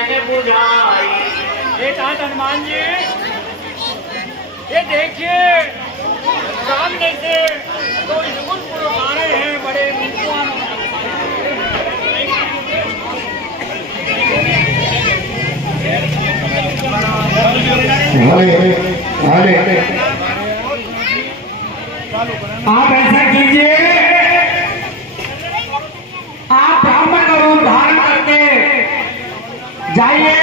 मैंने बुझाई। एक हाथ हनुमान जी, ये देखिए सामने से दो स्कूल पुरुष आ रहे हैं, बड़े आप ऐसा कीजिए, आप ब्राह्मण का रूप धारण करके जाइए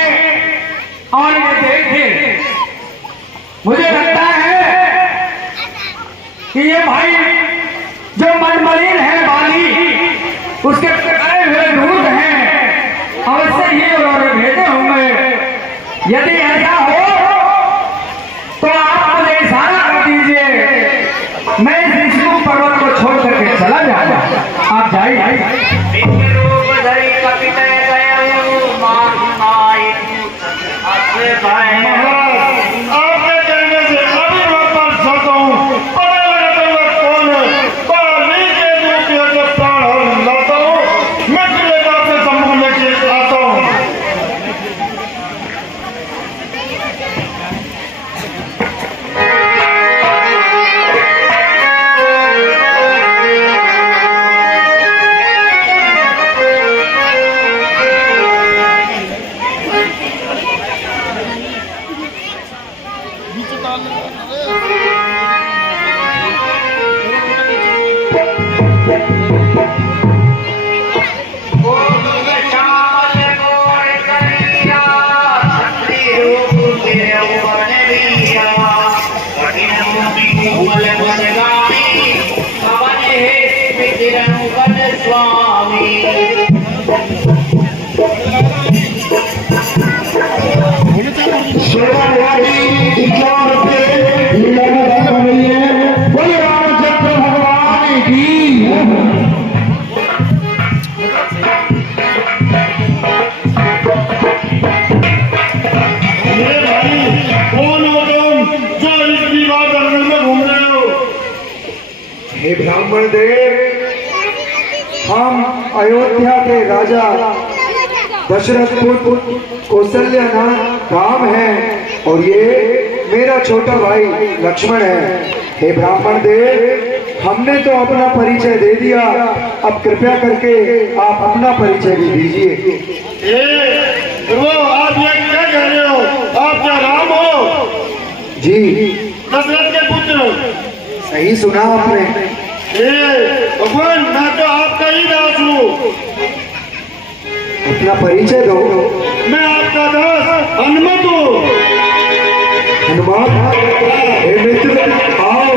और ये देखिए। मुझे लगता है कि ये भाई जो मनमलिन है बाली, उसके करे हुए दूध हैं, अवश्य ही उन्होंने भेजे होंगे। यदि ऐसा हो तो आप मुझे इशारा कर दीजिए, मैं इस विष्णु पर्वत को छोड़ करके चला जाऊंगा। आप जाइए। आपके कहने से अभी मैं पर सकता हूँ, पता लगा तो कौन है, पानी के दूध के प्राण लाता हूँ, मैं किले आपके सम्मुख लेके आता हूँ। हे ब्राह्मण देव, हम अयोध्या के राजा दशरथ पुत्र कौशल्य राम हैं और ये मेरा छोटा भाई लक्ष्मण है। हे ब्राह्मण देव, हमने तो अपना परिचय दे दिया, अब कृपया करके आप अपना परिचय भी दीजिए। वो आप ये क्या कह रहे हो? आप क्या राम हो? जी, दशरथ के पुत्र। सही सुना आपने। भगवान, मैं तो आपका ही दास हूँ। अपना परिचय दो। मैं आपका दास हनुमत हूँ। हनुमान, हे मित्र, आओ।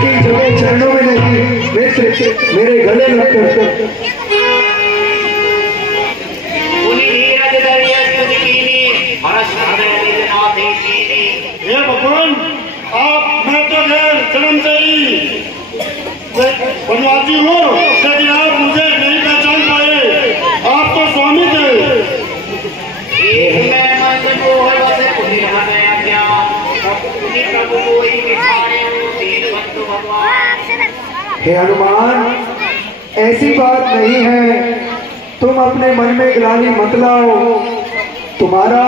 की जगह चरणों में नहीं, मित्र मेरे गले लगकर। हे भगवान, आप, मैं तो जन्म से ही वनवासी हूँ, लेकिन आप मुझे नहीं पहचान पाए। आप तो स्वामी थे। हे हनुमान, ऐसी बात नहीं है, तुम अपने मन में ग्लानि मत लाओ। तुम्हारा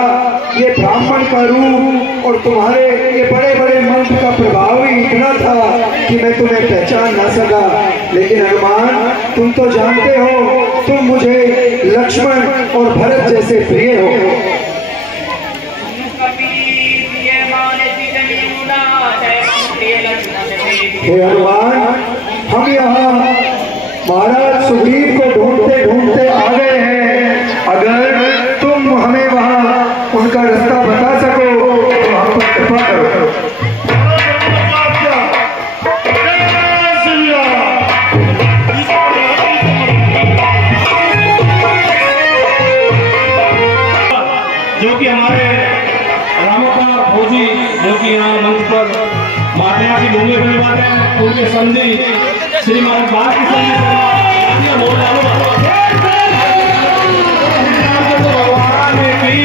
ये ब्राह्मण का रूप और तुम्हारे ये बड़े बड़े मंत्र का प्रभाव ही इतना था कि मैं तुम्हें पहचान ना सका। लेकिन हनुमान, तुम तो जानते हो, तुम मुझे लक्ष्मण और भरत जैसे प्रिय हो। हे हनुमान, हम यहाँ महाराज सुग्रीव को ढूंढते ढूंढते आ गए हैं। अगर तुम हमें वहाँ उनका रास्ता बता सको तो हम पर कृपा करो। जो कि हमारे रामोका भोजी, जो कि यहाँ मंच पर महात्मा की भूमि बने हैं, उनके संधि श्री महाराज बात की संधि भगवान ने की।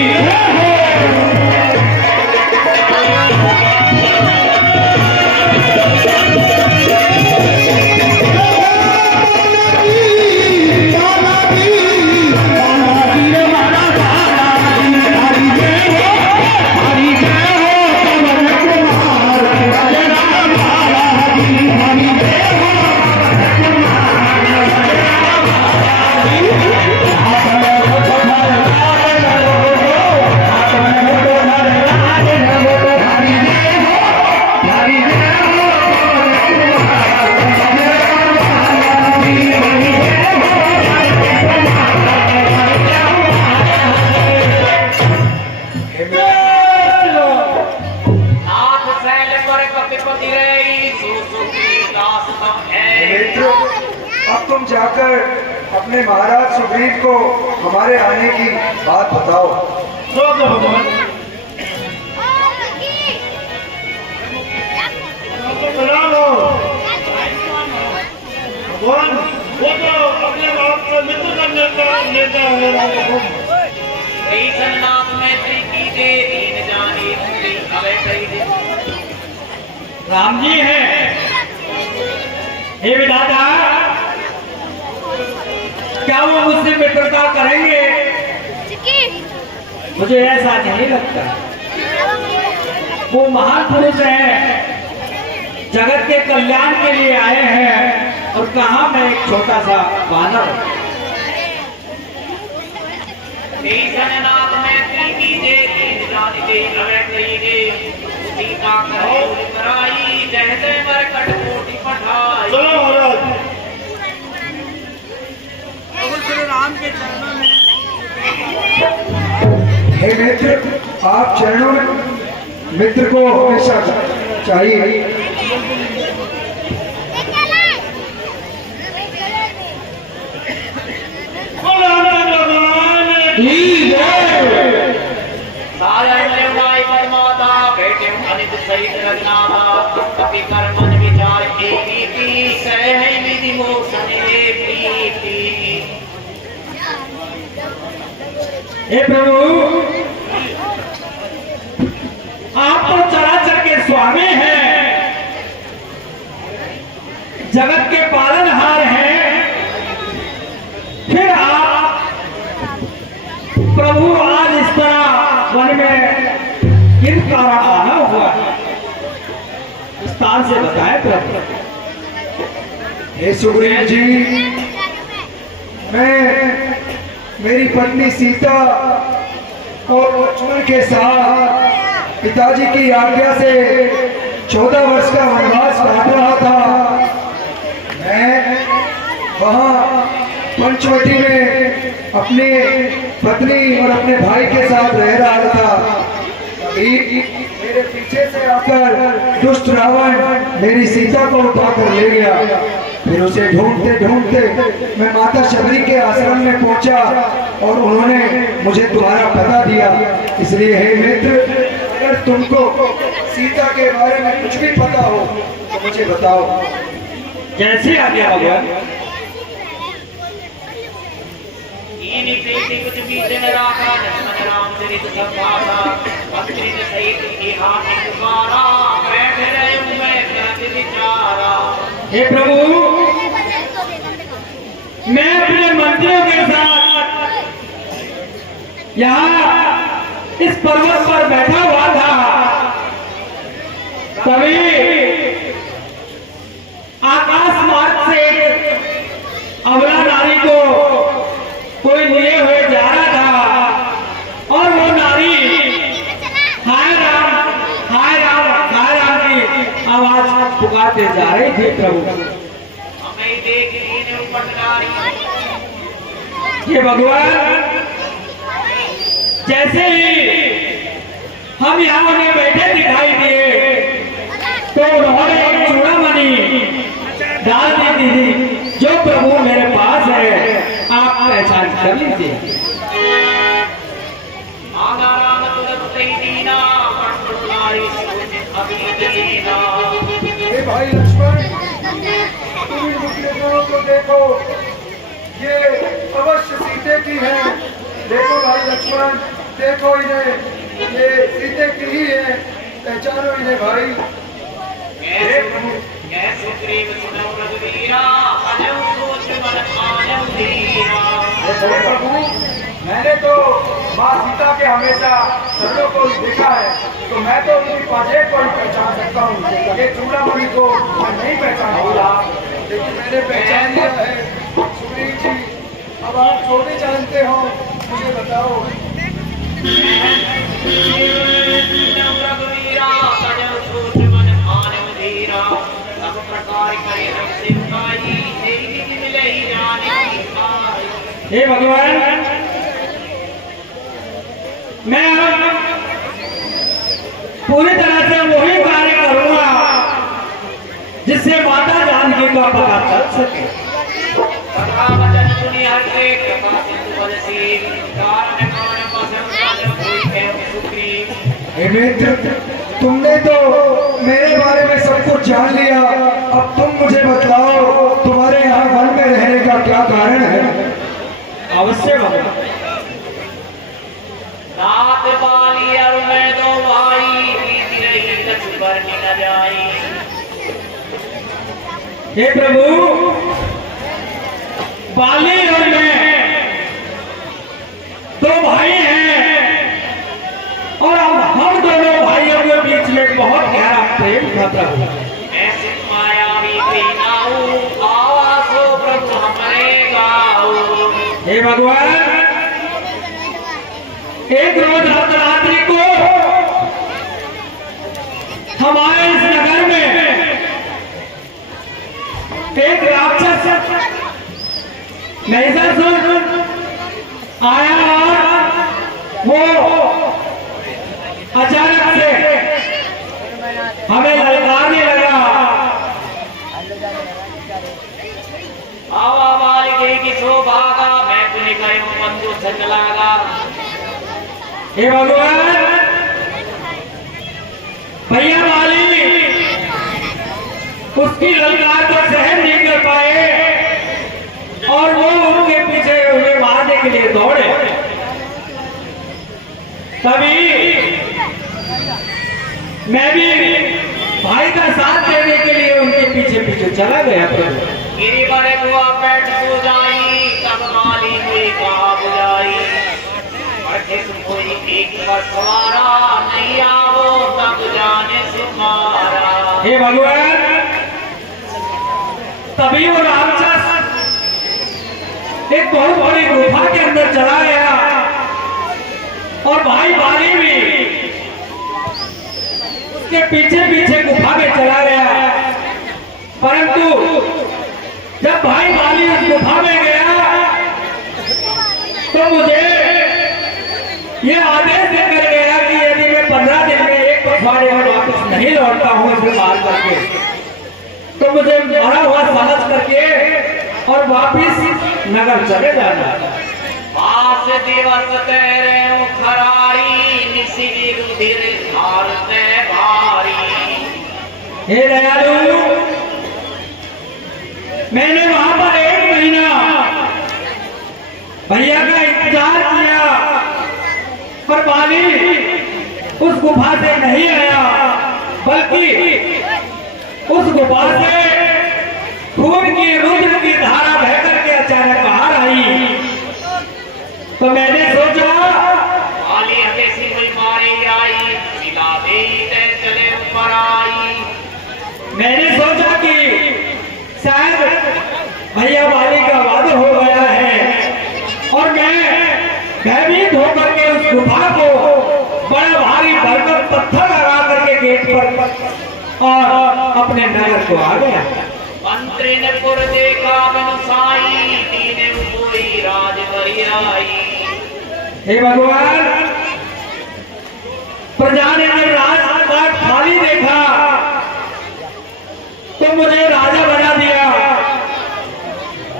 अपने महाराज सुग्रीव को हमारे आने की बात बताओ। तो भगवान प्रणाम हो भगवान। वो तो अपने बाप के मित्र का नेता है नाम मैत्री की दे दीन जानी मुक्ति अवे कही दे। राम जी हैं। हे विधाता, क्या वो मुझसे मित्रता करेंगे? मुझे ऐसा नहीं लगता। वो महान पुरुष हैं, जगत के कल्याण के लिए आए हैं, और कहा मैं एक छोटा सा वानर। चलो महाराज। श्री राम के चरणों में हे मित्र, आप चरणों में मित्र को हमेशा चाहिए। सहित रघुनाथा कपि कर्मन विचार एकी सह विधि मोक्षण प्रीति। हे प्रभु, आप तो चराचर के स्वामी हैं, जगत के पालनहार हैं, फिर आप प्रभु आज इस तरह वन में किन कारण आना हुआ? विस्तार से बताएं प्रभु। हे सुग्रीव जी, मैं मेरी पत्नी सीता और लक्ष्मण के साथ पिताजी की आज्ञा से 14 वर्ष का वनवास काट रहा था। मैं वहाँ पंचवटी में अपनी पत्नी और अपने भाई के साथ रह रहा था। मेरे पीछे से आकर दुष्ट रावण मेरी सीता को उठाकर ले गया। फिर उसे ढूंढते ढूंढते मैं माता शबरी के आश्रम में पहुंचा और उन्होंने मुझे तुम्हारा पता दिया। इसलिए हे मित्र, अगर तुमको सीता के बारे में कुछ भी पता हो तो मुझे बताओ। कैसे आ गया भगवान? कुछ बीच में राखा राम चरित संभाषा भक्ति सहित इहारा बैठ रहे मैं विचारा। हे प्रभु, मैं अपने मंत्रियों के साथ यहाँ इस पर्वत पर बैठा हुआ था, तभी आकाश मार्ग से अबला नारी को कोई लिए हुए जा रहा था, और वो नारी हाय राम हाय राम हाय राम की आवाज पुकारते जा रही थी। प्रभु, हमें देख ये भगवान, जैसे ही हम यहाँ उन्हें बैठे दिखाई दिए तो उन्होंने एक चूड़ामणि डाल दी थी, जो प्रभु मेरे पास है, आप पहचान कर लीजिए। हे भाई लक्ष्मण, तुम इन मुखलेखों को देखो, ये अवश्य सीते की है। देखो भाई लक्ष्मण, देखो इन्हें, ये सीते की ही है, पहचानो इन्हें भाई। प्रभु, मैंने तो माँ सीता के हमेशा चरणों को देखा है, तो मैं तो उनकी पाजेब को ही पहचान सकता हूँ। ये चूड़ामणि को मैं नहीं पहचान पाया, लेकिन मैंने पहचान लिया है। सुग्रीव जी, अब आप जो भी जानते हो मुझे बताओ। हे भगवान, मैं पूरी तरह से वही कार्य करूंगा जिससे माता जानकी का पता चल सके। के कृपा सिंधु बरसी कारण कौन पसंद कोई है सुग्रीव। हे मित्र, तुमने तो मेरे बारे में सब कुछ जान लिया। अब तुम मुझे बतलाओ, तुम्हारे यहाँ वन में रहने का क्या कारण है? अवश्य भगवान। रात बाली और मैं दो भाई बीती रही कछु करनी न जाई। हे प्रभु, बाली और मैं दो भाई हैं और हम दोनों भाइयों के बीच में बहुत गहरा प्रेम था प्रभु। ऐसे मायावी प्रेमाऊ आवाज़ो प्रभु हमारे गाओ। हे भगवान, एक रोज रात्रि को हमारे इस नगर में एक राक्षस महिषासुर आया और वो अचानक से हमें ललकारने लगा। आवा वाली गई की शोभा का मैं पुण्य करूं बंधु संग लागा। हे भगवान, भैया वाली उसकी ललकार को सहन नहीं कर पाए और वो उनके पीछे उन्हें मारने के लिए दौड़े। तभी मैं भी भाई का साथ देने के लिए उनके पीछे पीछे चला गया प्रभु। गिरी बड़े हुआ बैठ सो जाई तब माली कोई कहा बुझाई। कोई एक बटवारा नहीं आओ तब जाने सुमारा। हे भगवान, तभी वो राक्षस एक बहुत बड़ी गुफा के अंदर चला गया और भाई बाली भी उसके पीछे पीछे गुफा में चला गया। परंतु जब भाई बाली उस गुफा में गया तो मुझे ये आदेश देकर गया कि यदि मैं 15 दिन में एक पखवाड़े में वापस नहीं लौटता हूँ इसे मार करके, तो मुझे मरा हुआ समझ करके और वापिस नगर चले जाना। पास दिवस तेरे खरारी निसी रुधिर धारते भारी। हे दयालु, मैंने वहां पर 1 महीना भैया का इंतजार किया पर बाली उस गुफा से नहीं आया, बल्कि उस गुफा से खून की रुद्र की धारा बह करके अचानक बाहर आई। तो मैंने सोचा बाली हमें कोई मारी आई, सिला दे चले ऊपर आई। मैंने सोचा कि शायद भैया बाली का वादा हो गया है और मैं भयभीत होकर के उस गुफा को बड़ा भारी भरकम पत्थर लगा करके गेट पर और अपने नगर को आ गया। मंत्री ने पुर देखा बनसाई दीने कोई राज आई। हे भगवान, प्रजा ने जब राजपाट खाली देखा तो मुझे राजा बना दिया।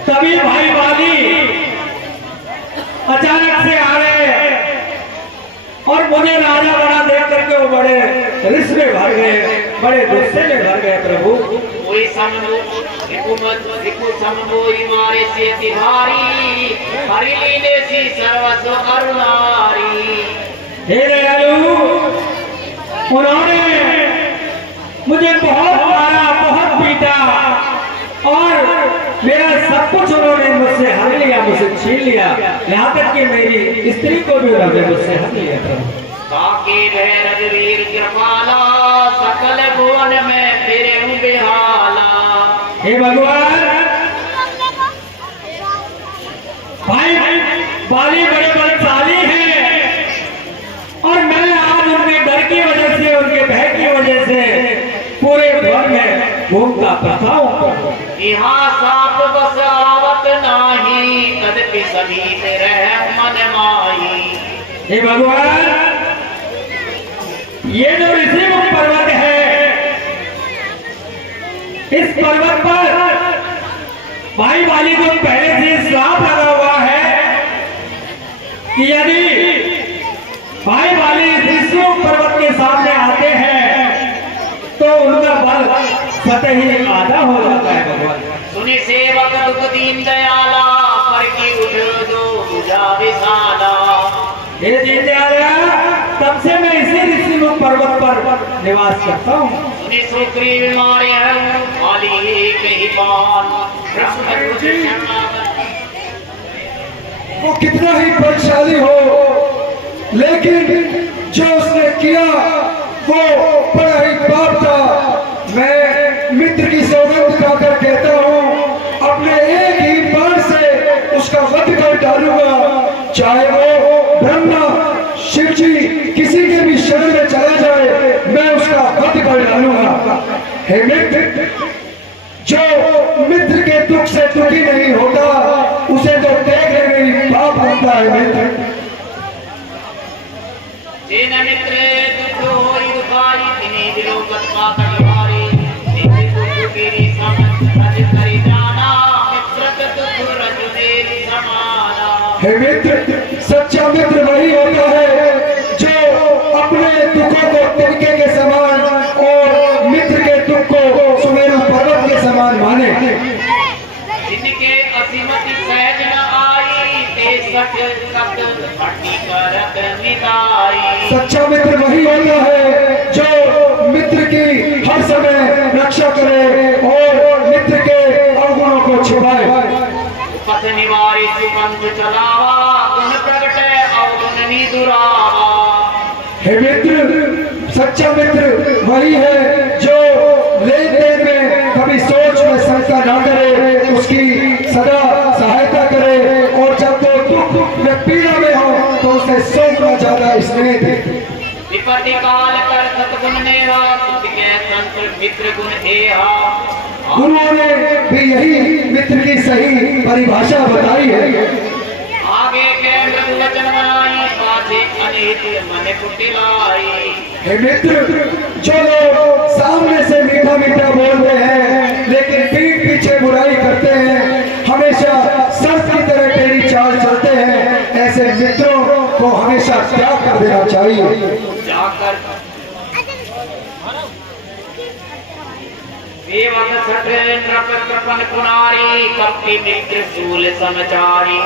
तभी भाई बाली अचानक से आ गए और मुझे राजा बना देख करके वो बड़े रिस में भर गए, बड़े गुस्से में भर गए। प्रभु कोई समझो मारे से तिहारी हरि लीले सी सर्वस्व करुणारी। हे दयालु, उन्होंने मुझे बहुत मारा, बहुत पीटा और मेरा सब कुछ उन्होंने मुझसे हर लिया, मुझसे छीन लिया। यहाँ तक कि मेरी स्त्री को भी उन्होंने मुझसे हर लिया। बाकी रघुवीर कृपाला सकल भुवन में फिरे बेहाला। हे भगवान, भाई बाली बड़े बलशाली हैं और मैं आज उनके डर की वजह से, उनके भय की वजह से पूरे भवन में घूमता फिरता हूँ। यहाँ साप बस आवत नाही कदपि समीप रह मन माही। हे भगवान, ये जो ऋषिमुख पर्वत है, इस पर्वत पर भाई बाली को पहले से श्राप लगा हुआ है फतेह ही आधा हो जाता है भगवान। सुने सेवक दुख दीन दयाला, पर की उठ दो बुझा विशाला। हे दीनदयाल, तब से मैं इसी ऋषिमुख पर्वत पर निवास करता हूँ। सुने सुग्रीव मारे हैं माली कही पान, ब्रह्म कुछ वो कितना ही बलशाली हो, लेकिन जो उसने किया वो बड़ा ही पाप था। मैं मित्र की सौगंध खाकर कहता हूँ, अपने एक ही बाण से उसका वध कर डालूंगा। चाहे वो ब्रह्मा शिव जी किसी के भी शरण में चला जाए, मैं उसका वध कर डालूंगा। हे मित्र, जो मित्र के दुख से दुखी नहीं होता, उसे तो देखने में ही पाप होता है। मित्र जिन मित्र दुख होई दुखाई, तिन्हीं दिलों कत्मा कटवारी। निज दुख तेरी समझ रज करी जाना, मित्र के दुख रज तेरी समाना। हे मित्र, सच्चा मित्र वही होता है जो अपने दुखों को तिनके के समान और मित्र के दुख को सुमेरु पर्वत के समान माने। जिनके असीमति सहज न आई, ते सठ सत भट्टी करत मिटाई। सच्चा मित्र वही होता है जो मित्र की हर समय रक्षा करे और मित्र के अवगुणों को छुपाए। पथ निवारी सुपंथ चलावा, गुण प्रगटे अवगुण निदुरावा। हे मित्र, सच्चा मित्र वही है जो लेन देन में कभी सोच में शंका ना करे, उसकी सदा सहायता करे, और जब वो दुख में पीड़ा में हो तो उसे सौ गुना ज्यादा स्नेह दे। विपत्ति काल कर सतगुण नेहा, सुख के संत मित्र गुण एहा। गुरुओं ने भी यही मित्र की सही परिभाषा बताई है। आगे के मृदु वचन बनाई, पाछे अनिहित मन कुटिलाई। हे मित्र, जो लोग सामने से मीठा मीठा बोलते हैं लेकिन पीठ पीछे बुराई करते हैं, हमेशा सर्प की तरह टेढ़ी चाल चलते हैं, ऐसे मित्रों को हमेशा त्याग कर देना चाहिए। जाकर देवक सठ नृप कृपन कुनारी, कपटी मित्र शूल समचारी।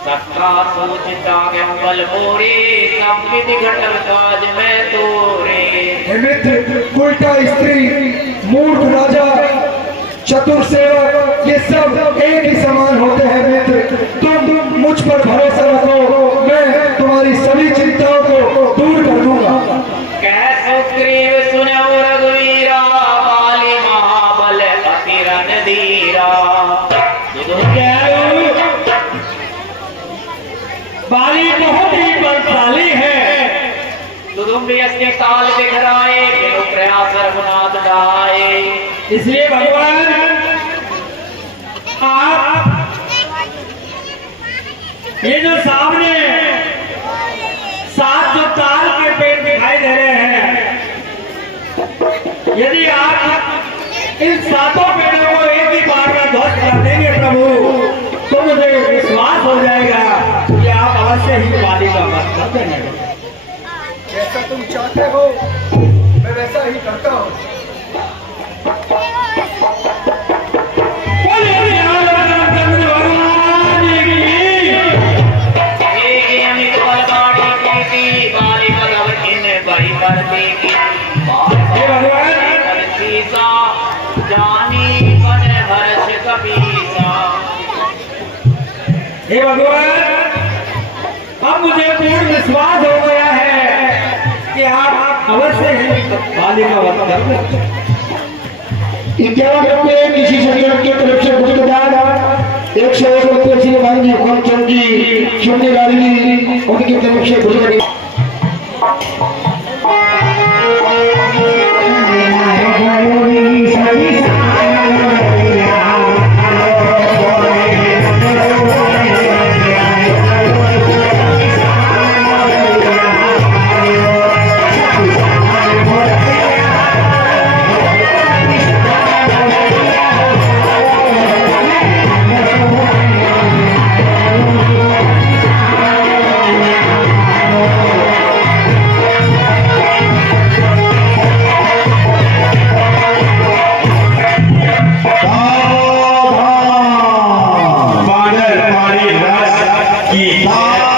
सबका सोच त्यागम बल मोरे, सब विधि घटल काज में तोरे। हे मित्र, उल्टा स्त्री, मूर्ख राजा, चतुर सेवक, ये सब एक ही समान होते हैं। मित्र, तुम मुझ पर भरोसा रखो, मैं तुम्हारी सभी चिंताओं को दूर कर दूंगा। कह सुग्रीव सुनो रघुवीरा, बाली महाबल अति रणधीरा। बाली बहुत ही बलशाली है। दुदुम्बी अस्ति ताल बिखराए, बिनु प्रयास रघुनाथ गाए। इसलिए भगवान आप ये जो सामने 7 जो ताल के पेड़ दिखाई दे रहे हैं, यदि आप इन 7 पेड़ों को एक ही बार में ध्वस्त कर देंगे प्रभु, तो मुझे विश्वास हो जाएगा कि आप अवश्य ही बाली का वध कर देंगे। जैसा तुम चाहते हो मैं वैसा ही करता हूँ। हे भगवान, अब मुझे पूर्ण विश्वास हो गया है कि आप अवश्य ही बाली का वध कर देंगे। रुपये किसी संगठन की तरफ से गुप्तदान 101 रुपये श्री भांजी कंचन जी सुनने वाली उनकी तरफ से गुजर Oh गीता